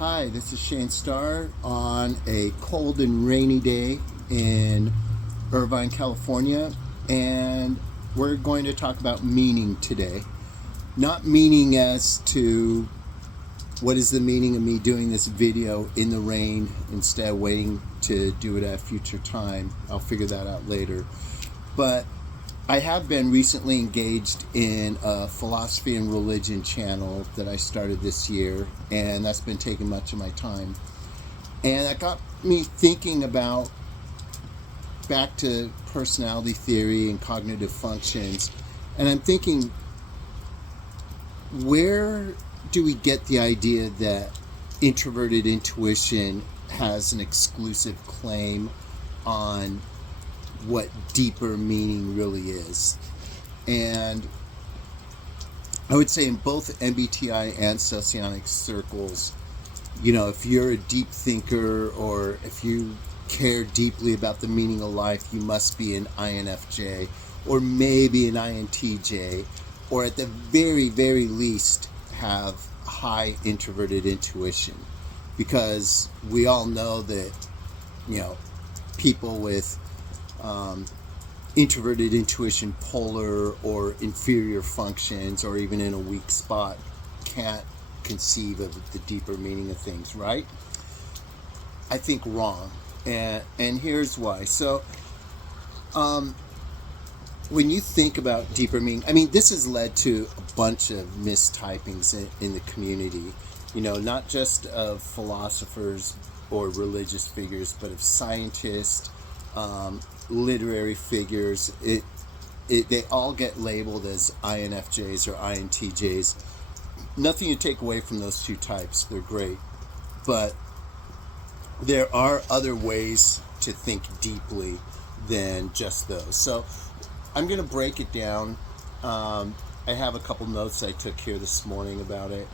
Hi, this is Shane Starr on a cold and rainy day in Irvine, California, and we're going to talk about meaning today. Not meaning as to what is the meaning of me doing this video in the rain instead of waiting to do it at a future time. I'll figure that out later. But I have been recently engaged in a philosophy and religion channel that I started this year, and that's been taking much of my time. And that got me thinking about back to personality theory and cognitive functions. And I'm thinking, where do we get the idea that introverted intuition has an exclusive claim on what deeper meaning really is? And I would say in both MBTI and socionic circles, if you're a deep thinker or if you care deeply about the meaning of life, you must be an INFJ or maybe an INTJ, or at the very, very least have high introverted intuition, because we all know that, people with introverted intuition, polar or inferior functions, or even in a weak spot, can't conceive of the deeper meaning of things, right? I think wrong, and here's why. So, when you think about deeper meaning, this has led to a bunch of mistypings in the community. Not just of philosophers or religious figures, but of scientists, literary figures. They all get labeled as INFJs or INTJs. Nothing to take away from those two types. They're great. But there are other ways to think deeply than just those. So I'm going to break it down. I have a couple notes I took here this morning about it.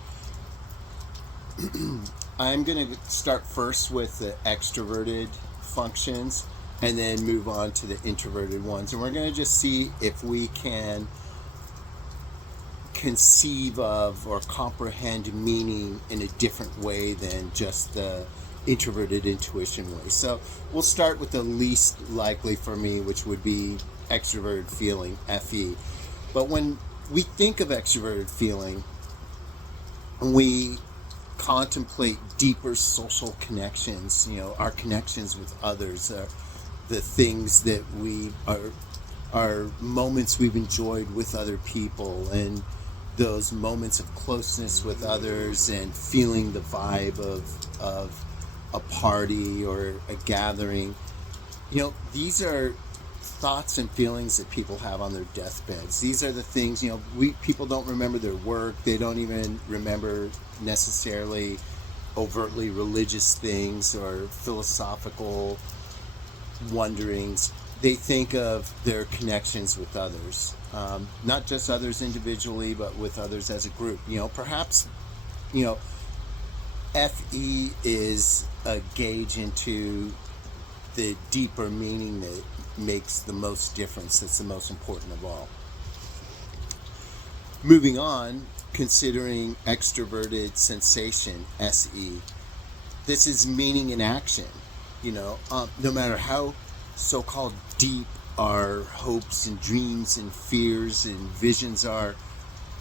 I'm going to start first with the extroverted functions and then move on to the introverted ones. And we're going to just see if we can conceive of or comprehend meaning in a different way than just the introverted intuition way. So we'll start with the least likely for me, which would be extroverted feeling, FE. But when we think of extroverted feeling, we contemplate deeper social connections, our connections with others, the things that we are moments we've enjoyed with other people, and those moments of closeness with others, and feeling the vibe of a party or a gathering. These are thoughts and feelings that people have on their deathbeds. These are the things, people don't remember their work. They don't even remember necessarily overtly religious things or philosophical wonderings. They think of their connections with others, not just others individually, but with others as a group. Perhaps, FE is a gauge into the deeper meaning that makes the most difference, that's the most important of all. Moving on, considering extroverted sensation, SE. This is meaning in action. No matter how so-called deep our hopes and dreams and fears and visions are,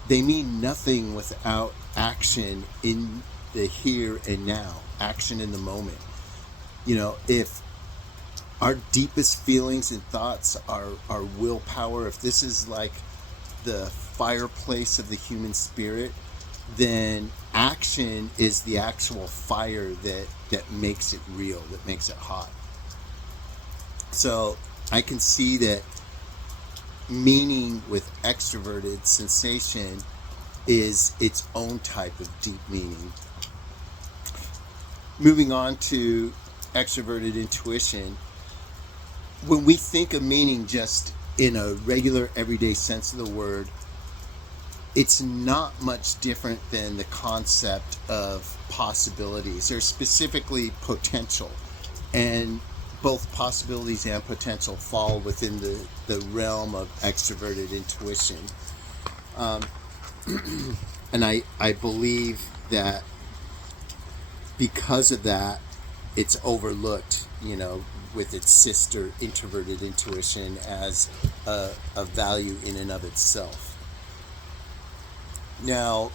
they mean nothing without action in the here and now, action in the moment. If our deepest feelings and thoughts are willpower, if this is like the fireplace of the human spirit, then action is the actual fire that makes it real, that makes it hot. So I can see that meaning with extroverted sensation is its own type of deep meaning. Moving on to extroverted intuition, when we think of meaning just in a regular everyday sense of the word, it's not much different than the concept of possibilities, or specifically potential. And both possibilities and potential fall within the realm of extroverted intuition. And I believe that because of that, it's overlooked, with its sister, introverted intuition, as a value in and of itself. Now,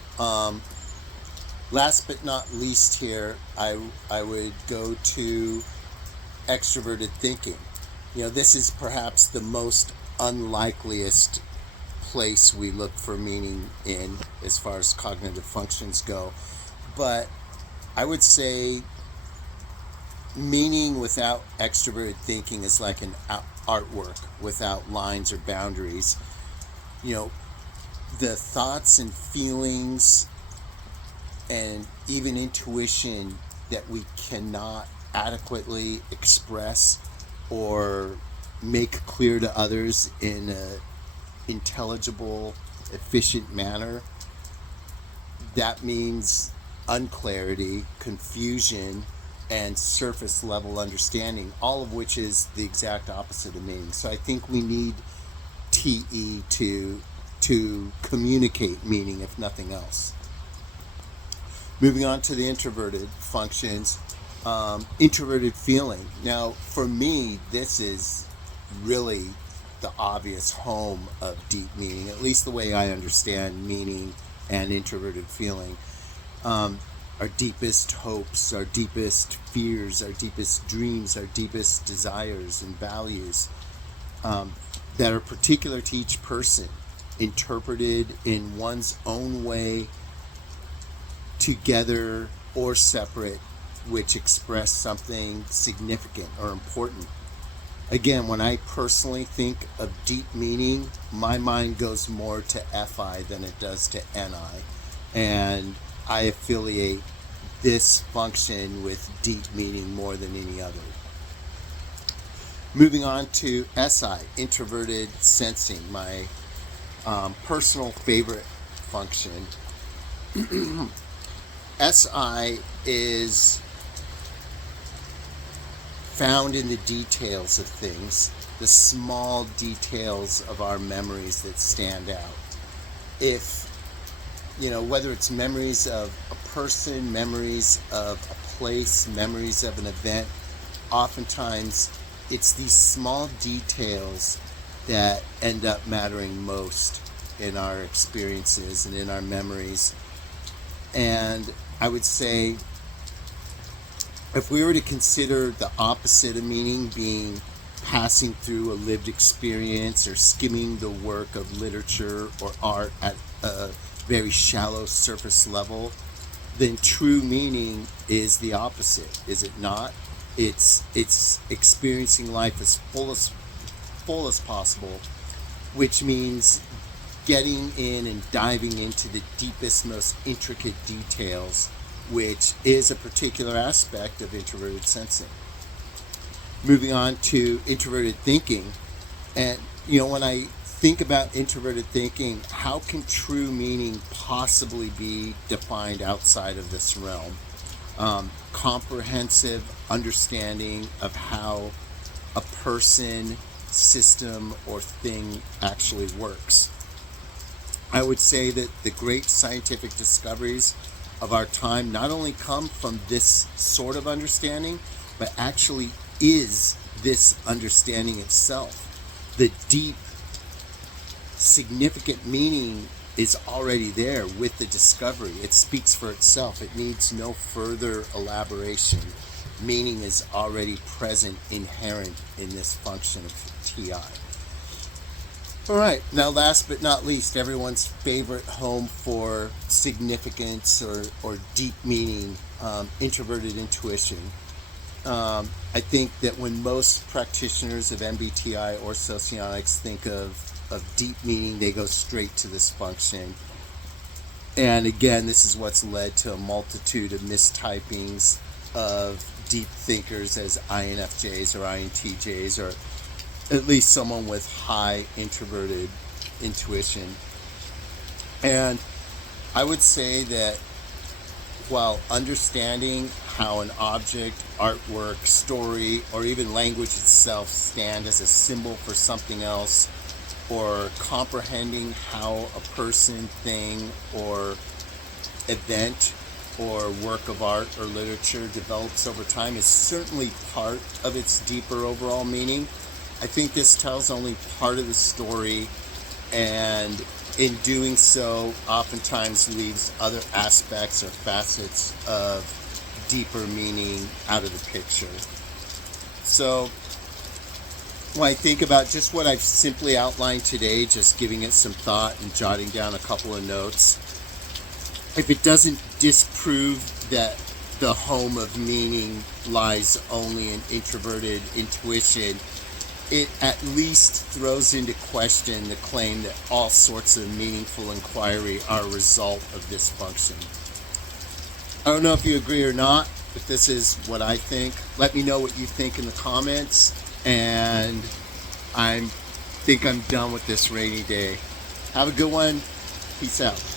last but not least here, I would go to extroverted thinking. This is perhaps the most unlikeliest place we look for meaning in as far as cognitive functions go. But I would say meaning without extroverted thinking is like an artwork without lines or boundaries. The thoughts and feelings and even intuition that we cannot adequately express or make clear to others in a intelligible, efficient manner, that means unclarity, confusion, and surface level understanding, all of which is the exact opposite of meaning. So I think we need TE to communicate meaning, if nothing else. Moving on to the introverted functions, introverted feeling. Now, for me, this is really the obvious home of deep meaning, at least the way I understand meaning and introverted feeling. Our deepest hopes, our deepest fears, our deepest dreams, our deepest desires and values that are particular to each person, interpreted in one's own way, together or separate, which express something significant or important. Again, when I personally think of deep meaning, my mind goes more to FI than it does to NI. And I affiliate this function with deep meaning more than any other. Moving on to SI, introverted sensing, my personal favorite function. SI is found in the details of things, the small details of our memories that stand out. If, whether it's memories of a person, memories of a place, memories of an event, oftentimes it's these small details that end up mattering most in our experiences and in our memories. And I would say, if we were to consider the opposite of meaning being passing through a lived experience or skimming the work of literature or art at a very shallow surface level, then true meaning is the opposite, is it not? It's experiencing life as full as possible, which means getting in and diving into the deepest, most intricate details, which is a particular aspect of introverted sensing. Moving on to introverted thinking. And, when I think about introverted thinking, how can true meaning possibly be defined outside of this realm? Comprehensive understanding of how a person, system, or thing actually works. I would say that the great scientific discoveries of our time not only come from this sort of understanding, but actually is this understanding itself. The deep, significant meaning is already there with the discovery. It speaks for itself. It needs no further elaboration. Meaning is already present, inherent in this function of TI. All right, now last but not least, everyone's favorite home for significance or deep meaning, introverted intuition. I think that when most practitioners of MBTI or socionics think of deep meaning, they go straight to this function. And again, this is what's led to a multitude of mistypings of deep thinkers as INFJs or INTJs, or at least someone with high introverted intuition. And I would say that while understanding how an object, artwork, story, or even language itself stand as a symbol for something else, or comprehending how a person, thing, or event or work of art or literature develops over time is certainly part of its deeper overall meaning. I think this tells only part of the story, and in doing so, oftentimes leaves other aspects or facets of deeper meaning out of the picture. So, when I think about just what I've simply outlined today, just giving it some thought and jotting down a couple of notes, if it doesn't disprove that the home of meaning lies only in introverted intuition, it at least throws into question the claim that all sorts of meaningful inquiry are a result of this function. I don't know if you agree or not, but this is what I think. Let me know what you think in the comments, and I think I'm done with this rainy day. Have a good one. Peace out.